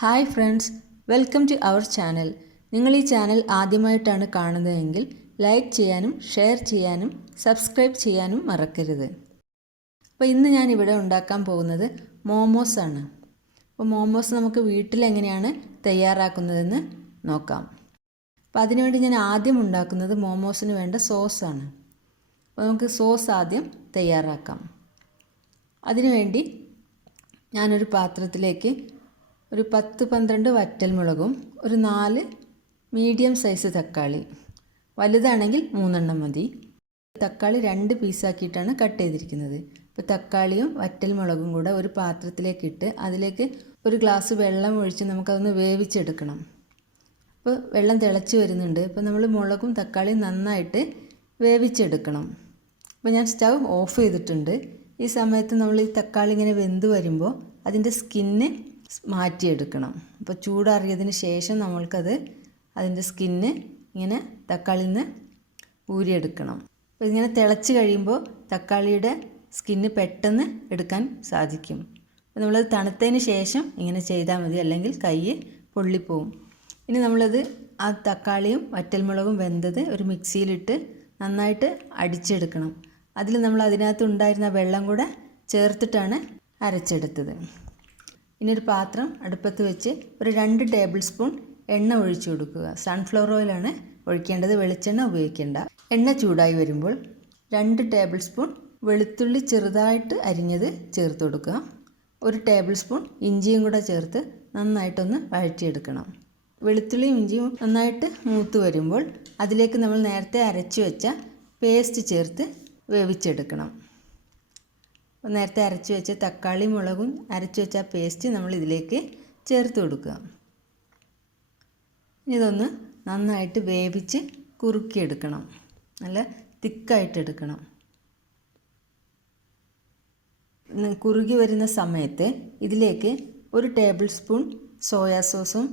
Hi friends, welcome to our channel. നിങ്ങൾ ഈ channel ആദ്യമായിട്ടാണ് കാണുന്നതെങ്കിൽ ലൈക്ക് ചെയ്യാനും ഷെയർ ചെയ്യാനും സബ്സ്ക്രൈബ് ചെയ്യാനും മറക്കരുത്. അപ്പോൾ ഇന്ന് ഞാൻ ഇവിടെ ഉണ്ടാക്കാൻ പോകുന്നത് മോമോസ് ആണ്. അപ്പോൾ മോമോസ് നമുക്ക് വീട്ടിലെങ്ങനെയാണ് തയ്യാറാക്കുന്നതെന്ന് നോക്കാം. അപ്പോൾ അതിനുവേണ്ടി ഞാൻ ആദ്യം ഉണ്ടാക്കുന്നത് മോമോസിന് വേണ്ട സോസാണ്. അപ്പോൾ നമുക്ക് സോസ് ആദ്യം തയ്യാറാക്കാം. അതിനുവേണ്ടി ഞാനൊരു പാത്രത്തിലേക്ക് ഒരു 10-12 വറ്റൽമുളകും ഒരു 4 മീഡിയം സൈസ് തക്കാളി, വലുതാണെങ്കിൽ 3 എണ്ണം മതി. തക്കാളി 2 പീസാക്കിയിട്ടാണ് കട്ട് ചെയ്തിരിക്കുന്നത്. അപ്പോൾ തക്കാളിയും വറ്റൽമുളകും കൂടെ ഒരു പാത്രത്തിലേക്കിട്ട് അതിലേക്ക് ഒരു ഗ്ലാസ് വെള്ളം ഒഴിച്ച് നമുക്കതൊന്ന് വേവിച്ചെടുക്കണം. അപ്പോൾ വെള്ളം തിളച്ച് വരുന്നുണ്ട്. അപ്പോൾ നമ്മൾ മുളകും തക്കാളിയും നന്നായിട്ട് വേവിച്ചെടുക്കണം. അപ്പോൾ ഞാൻ സ്റ്റവ് ഓഫ് ചെയ്തിട്ടുണ്ട്. ഈ സമയത്ത് നമ്മൾ ഈ തക്കാളി ഇങ്ങനെ വെന്ത് വരുമ്പോൾ അതിൻ്റെ സ്കിന്ന് മാറ്റിയെടുക്കണം. അപ്പോൾ ചൂടാറിയതിന് ശേഷം നമ്മൾക്കത് അതിൻ്റെ സ്കിന്ന് ഇങ്ങനെ തക്കാളിയിൽ നിന്ന് ഊരിയെടുക്കണം. അപ്പോൾ ഇങ്ങനെ തിളച്ച് കഴിയുമ്പോൾ തക്കാളിയുടെ സ്കിന്ന് പെട്ടെന്ന് എടുക്കാൻ സാധിക്കും. അപ്പോൾ നമ്മളത് തണുത്തതിന് ശേഷം ഇങ്ങനെ ചെയ്താൽ മതി, അല്ലെങ്കിൽ കൈ പൊള്ളിപ്പോവും. ഇനി നമ്മളത് ആ തക്കാളിയും വറ്റൽമുളകും വെന്തത് ഒരു മിക്സിയിലിട്ട് നന്നായിട്ട് അടിച്ചെടുക്കണം. അതിൽ നമ്മൾ അതിനകത്ത് ഉണ്ടായിരുന്ന വെള്ളം കൂടെ ചേർത്തിട്ടാണ് അരച്ചെടുത്തത്. ഇനി ഒരു പാത്രം അടുപ്പത്ത് വെച്ച് ഒരു 2 ടേബിൾ സ്പൂൺ എണ്ണ ഒഴിച്ചു കൊടുക്കുക. സൺഫ്ലവർ ഓയിലാണ് ഒഴിക്കേണ്ടത്, വെളിച്ചെണ്ണ ഉപയോഗിക്കേണ്ട. എണ്ണ ചൂടായി വരുമ്പോൾ 2 ടേബിൾ സ്പൂൺ വെളുത്തുള്ളി ചെറുതായിട്ട് അരിഞ്ഞത് ചേർത്ത് കൊടുക്കുക. 1 ടേബിൾ സ്പൂൺ ഇഞ്ചിയും കൂടെ ചേർത്ത് നന്നായിട്ടൊന്ന് വഴറ്റിയെടുക്കണം. വെളുത്തുള്ളിയും ഇഞ്ചിയും നന്നായിട്ട് മൂത്ത് വരുമ്പോൾ അതിലേക്ക് നമ്മൾ നേരത്തെ അരച്ചു വെച്ച പേസ്റ്റ് ചേർത്ത് വേവിച്ചെടുക്കണം. നേരത്തെ അരച്ചു വെച്ച തക്കാളി മുളകും അരച്ചു വെച്ച പേസ്റ്റ് നമ്മൾ ഇതിലേക്ക് ചേർത്ത് കൊടുക്കുക. ഇതൊന്ന് നന്നായിട്ട് വേവിച്ച് കുറുക്കിയെടുക്കണം. നല്ല തിക്കായിട്ടെടുക്കണം. കുറുകി വരുന്ന സമയത്ത് ഇതിലേക്ക് 1 ടേബിൾ സ്പൂൺ സോയാ സോസും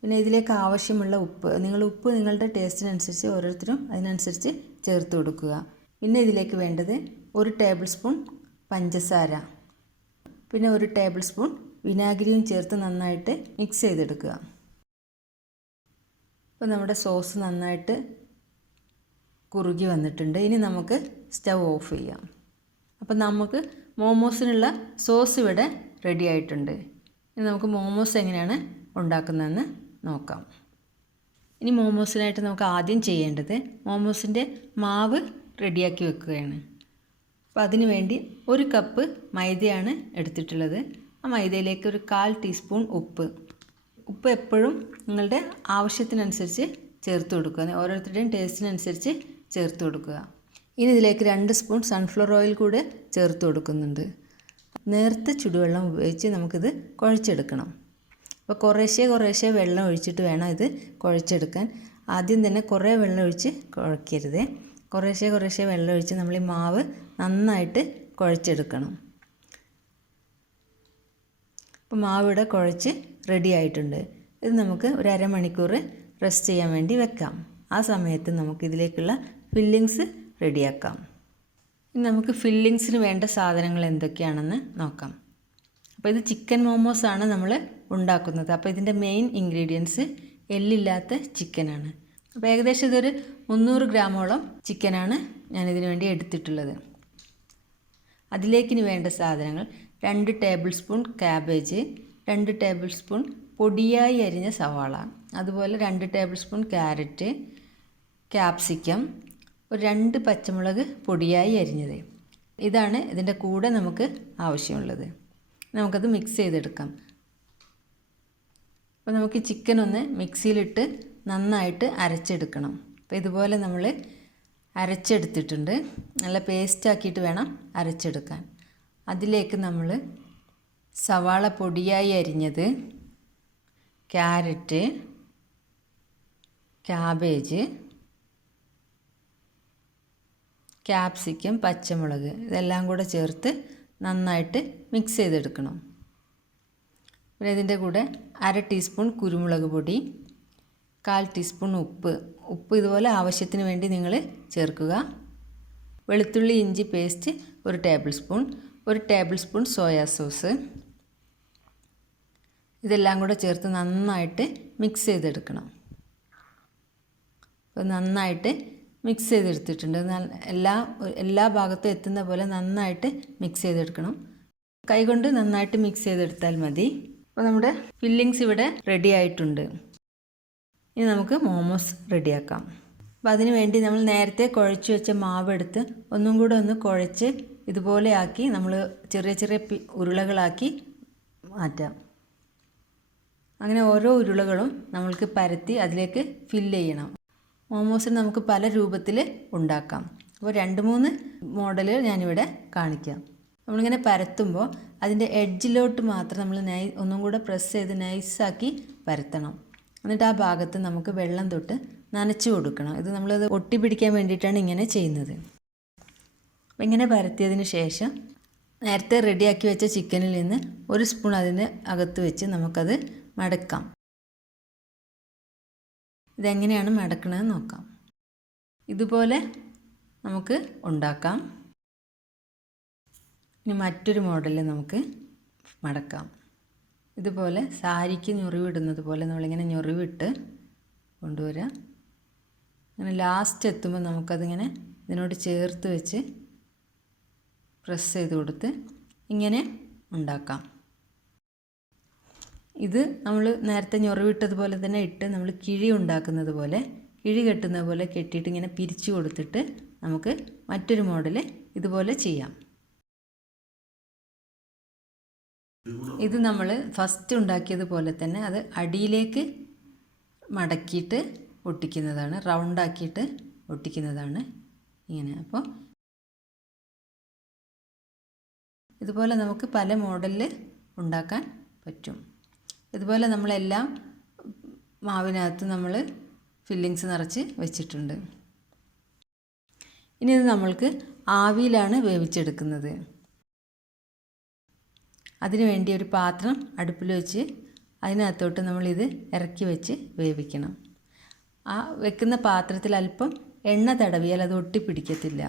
പിന്നെ ഇതിലേക്ക് ആവശ്യമുള്ള ഉപ്പ്, ഉപ്പ് നിങ്ങളുടെ ടേസ്റ്റിനനുസരിച്ച് ഓരോരുത്തരും അതിനനുസരിച്ച് ചേർത്ത് കൊടുക്കുക. പിന്നെ ഇതിലേക്ക് വേണ്ടത് 1 ടേബിൾ സ്പൂൺ പഞ്ചസാര, പിന്നെ 1 ടേബിൾ സ്പൂൺ വിനാഗിരിയും ചേർത്ത് നന്നായിട്ട് മിക്സ് ചെയ്തെടുക്കുക. അപ്പോൾ നമ്മുടെ സോസ് നന്നായിട്ട് കുറുകി വന്നിട്ടുണ്ട്. ഇനി നമുക്ക് സ്റ്റവ് ഓഫ് ചെയ്യാം. അപ്പോൾ നമുക്ക് മോമോസിനുള്ള സോസ് ഇവിടെ റെഡി ആയിട്ടുണ്ട്. ഇനി നമുക്ക് മോമോസ് എങ്ങനെയാണ് ഉണ്ടാക്കുന്നതെന്ന് നോക്കാം. ഇനി മോമോസിനായിട്ട് നമുക്ക് ആദ്യം ചെയ്യേണ്ടത് മോമോസിൻ്റെ മാവ് റെഡിയാക്കി വെക്കുകയാണ്. അപ്പോൾ അതിനു വേണ്ടി 1 കപ്പ് മൈദയാണ് എടുത്തിട്ടുള്ളത്. ആ മൈദയിലേക്ക് ഒരു 1/4 ടീസ്പൂൺ ഉപ്പ് എപ്പോഴും നിങ്ങളുടെ ആവശ്യത്തിനനുസരിച്ച് ചേർത്ത് കൊടുക്കുക. ഓരോരുത്തരുടെയും ടേസ്റ്റിനനുസരിച്ച് ചേർത്ത് കൊടുക്കുക. ഇനി ഇതിലേക്ക് 2 സ്പൂൺ സൺഫ്ലവർ ഓയിൽ കൂടെ ചേർത്ത് കൊടുക്കുന്നുണ്ട്. നേർത്ത ചുടുവെള്ളം ഉപയോഗിച്ച് നമുക്കിത് കുഴച്ചെടുക്കണം. അപ്പോൾ കുറേശ്ശെ വെള്ളം ഒഴിച്ചിട്ട് വേണം ഇത് കുഴച്ചെടുക്കാൻ. ആദ്യം തന്നെ കുറേ വെള്ളം ഒഴിച്ച് കുഴക്കരുത്. കുറേശ്ശെ വെള്ളം ഒഴിച്ച് നമ്മൾ ഈ മാവ് നന്നായിട്ട് കുഴച്ചെടുക്കണം. അപ്പോൾ മാവ് ഇവിടെ കുഴച്ച് റെഡി ആയിട്ടുണ്ട്. ഇത് നമുക്ക് ഒരു അരമണിക്കൂർ റെസ്റ്റ് ചെയ്യാൻ വേണ്ടി വെക്കാം. ആ സമയത്ത് നമുക്ക് ഇതിലേക്കുള്ള ഫില്ലിങ്സ് റെഡിയാക്കാം. ഇനി നമുക്ക് ഫില്ലിങ്സിന് വേണ്ട സാധനങ്ങൾ എന്തൊക്കെയാണെന്ന് നോക്കാം. അപ്പോൾ ഇത് ചിക്കൻ മോമോസാണ് നമ്മൾ ഉണ്ടാക്കുന്നത്. അപ്പോൾ ഇതിൻ്റെ മെയിൻ ഇൻഗ്രീഡിയൻസ് എല്ലില്ലാത്ത ചിക്കനാണ്. അപ്പോൾ ഏകദേശം ഇതൊരു 300 ഗ്രാമോളം ചിക്കനാണ് ഞാനിതിനു വേണ്ടി എടുത്തിട്ടുള്ളത്. അതിലേക്കിന് വേണ്ട സാധനങ്ങൾ 2 tablespoon cabbage, 2 tablespoon പൊടിയായി അരിഞ്ഞ സവാള, അതുപോലെ 2 ടേബിൾ സ്പൂൺ ക്യാരറ്റ്, ക്യാപ്സിക്കം, ഒരു 2 പച്ചമുളക് പൊടിയായി അരിഞ്ഞത്. ഇതാണ് ഇതിൻ്റെ കൂടെ നമുക്ക് ആവശ്യമുള്ളത്. നമുക്കത് മിക്സ് ചെയ്തെടുക്കാം. അപ്പോൾ നമുക്ക് ചിക്കൻ ഒന്ന് മിക്സിയിലിട്ട് നന്നായിട്ട് അരച്ചെടുക്കണം. അപ്പോൾ ഇതുപോലെ നമ്മൾ അരച്ചെടുത്തിട്ടുണ്ട്. നല്ല പേസ്റ്റാക്കിയിട്ട് വേണം അരച്ചെടുക്കാൻ. അതിലേക്ക് നമ്മൾ സവാള പൊടിയായി അരിഞ്ഞത്, ക്യാരറ്റ്, ക്യാബേജ്, ക്യാപ്സിക്കം, പച്ചമുളക് ഇതെല്ലാം കൂടെ ചേർത്ത് നന്നായിട്ട് മിക്സ് ചെയ്തെടുക്കണം. പിന്നെ ഇതിൻ്റെ കൂടെ 1/2 ടീസ്പൂൺ കുരുമുളക് പൊടി, 1/4 ടീസ്പൂൺ ഉപ്പ് ഇതുപോലെ ആവശ്യത്തിന് വേണ്ടി നിങ്ങൾ ചേർക്കുക. വെളുത്തുള്ളി ഇഞ്ചി paste 1 table spoon, 1 table spoon soya sauce, ഇതെല്ലാം കൂടെ ചേർത്ത് നന്നായിട്ട് മിക്സ് ചെയ്തെടുക്കണം. അപ്പോൾ നന്നായിട്ട് മിക്സ് ചെയ്തെടുത്തിട്ടുണ്ട്. എല്ലാ ഭാഗത്തും എത്തുന്ന പോലെ നന്നായിട്ട് മിക്സ് ചെയ്തെടുക്കണം. കൈകൊണ്ട് നന്നായിട്ട് മിക്സ് ചെയ്തെടുത്താൽ മതി. അപ്പോൾ നമ്മുടെ ഫില്ലിങ്സ് ഇവിടെ റെഡി ആയിട്ടുണ്ട്. ഇനി നമുക്ക് മോമോസ് റെഡിയാക്കാം. അപ്പോൾ അതിന് വേണ്ടി നമ്മൾ നേരത്തെ കുഴച്ച് വെച്ച മാവ് എടുത്ത് ഒന്നും കൂടെ ഒന്ന് കുഴച്ച് ഇതുപോലെ ആക്കി നമ്മൾ ചെറിയ ചെറിയ ഉരുളകളാക്കി മാറ്റാം. അങ്ങനെ ഓരോ ഉരുളകളും നമ്മൾക്ക് പരത്തി അതിലേക്ക് ഫില്ല് ചെയ്യണം. മോമോസിന് നമുക്ക് പല രൂപത്തിൽ ഉണ്ടാക്കാം. അപ്പോൾ 2-3 മോഡൽ ഞാനിവിടെ കാണിക്കാം. നമ്മളിങ്ങനെ പരത്തുമ്പോൾ അതിൻ്റെ എഡ്ജിലോട്ട് മാത്രം നമ്മൾ ഒന്നും കൂടെ പ്രസ് ചെയ്ത് നൈസാക്കി പരത്തണം. എന്നിട്ട് ആ ഭാഗത്ത് നമുക്ക് വെള്ളം തൊട്ട് നനച്ച് കൊടുക്കണം. ഇത് നമ്മളത് ഒട്ടിപ്പിടിക്കാൻ വേണ്ടിയിട്ടാണ് ഇങ്ങനെ ചെയ്യുന്നത്. അപ്പോൾ ഇങ്ങനെ പരത്തിയതിന് ശേഷം നേരത്തെ റെഡിയാക്കി വെച്ച ചിക്കനിൽ നിന്ന് 1 സ്പൂൺ അതിന് അകത്ത് വെച്ച് നമുക്കത് മടക്കാം. ഇതെങ്ങനെയാണ് മടക്കണതെന്ന് നോക്കാം. ഇതുപോലെ നമുക്ക് ഉണ്ടാക്കാം. ഇനി മറ്റൊരു മോഡലിൽ നമുക്ക് മടക്കാം. ഇതുപോലെ സാരിക്ക് ഞൊറിവിടുന്നത് പോലെ നമ്മളിങ്ങനെ ഞൊറിവിട്ട് കൊണ്ടുവരാം. അങ്ങനെ ലാസ്റ്റ് എത്തുമ്പോൾ നമുക്കതിങ്ങനെ ഇതിനോട് ചേർത്ത് വെച്ച് പ്രസ് ചെയ്ത് കൊടുത്ത് ഇങ്ങനെ ഉണ്ടാക്കാം. ഇത് നമ്മൾ നേരത്തെ ഞൊറിവിട്ടതുപോലെ തന്നെ ഇട്ട് നമ്മൾ കിഴി ഉണ്ടാക്കുന്നത് പോലെ കിഴി കെട്ടുന്നത് പോലെ കെട്ടിയിട്ട് ഇങ്ങനെ പിരിച്ചു കൊടുത്തിട്ട് നമുക്ക് മറ്റൊരു മോഡൽ ഇതുപോലെ ചെയ്യാം. ഇത് നമ്മൾ ഫസ്റ്റ് ഉണ്ടാക്കിയതുപോലെ തന്നെ അത് അടിയിലേക്ക് മടക്കിയിട്ട് ഒട്ടിക്കുന്നതാണ്, റൗണ്ടാക്കിയിട്ട് ഒട്ടിക്കുന്നതാണ് ഇങ്ങനെ. അപ്പോൾ ഇതുപോലെ നമുക്ക് പല മോഡലിൽ ഉണ്ടാക്കാൻ പറ്റും. ഇതുപോലെ നമ്മളെല്ലാം മാവിനകത്ത് നമ്മൾ ഫില്ലിങ്സ് നിറച്ച് വെച്ചിട്ടുണ്ട്. ഇനി ഇത് നമ്മൾക്ക് ആവിയിലാണ് വേവിച്ചെടുക്കുന്നത്. അതിനു വേണ്ടി ഒരു പാത്രം അടുപ്പിൽ വെച്ച് അതിനകത്തോട്ട് നമ്മളിത് ഇറക്കി വെച്ച് വേവിക്കണം. ആ വെക്കുന്ന പാത്രത്തിൽ അല്പം എണ്ണ തടവിയാൽ അത് ഒട്ടിപ്പിടിക്കത്തില്ല.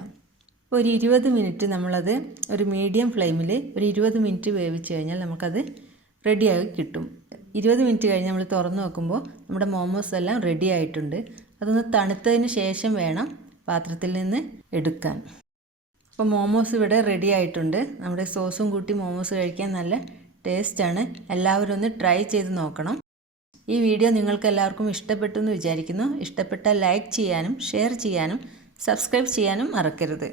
ഒരു 20 മിനിറ്റ് നമ്മളത് ഒരു മീഡിയം ഫ്ലെയിമിൽ ഒരു 20 മിനിറ്റ് വേവിച്ച് കഴിഞ്ഞാൽ നമുക്കത് റെഡിയായി കിട്ടും. 20 മിനിറ്റ് കഴിഞ്ഞ് നമ്മൾ തുറന്ന് നോക്കുമ്പോൾ നമ്മുടെ മോമോസ് എല്ലാം റെഡി ആയിട്ടുണ്ട്. അതൊന്ന് തണുത്തതിന് ശേഷം വേണം പാത്രത്തിൽ നിന്ന് എടുക്കാൻ. അപ്പോൾ മോമോസ് ഇവിടെ റെഡി ആയിട്ടുണ്ട്. നമ്മുടെ സോസും കൂട്ടി മോമോസ് കഴിക്കാൻ നല്ല ടേസ്റ്റാണ്. എല്ലാവരും ഒന്ന് ട്രൈ ചെയ്ത് നോക്കണം. ഈ വീഡിയോ നിങ്ങൾക്ക് എല്ലാവർക്കും ഇഷ്ടപ്പെട്ടു എന്ന് വിചാരിക്കുന്നു. ഇഷ്ടപ്പെട്ടാൽ ലൈക്ക് ചെയ്യാനും ഷെയർ ചെയ്യാനും സബ്സ്ക്രൈബ് ചെയ്യാനും മറക്കരുത്.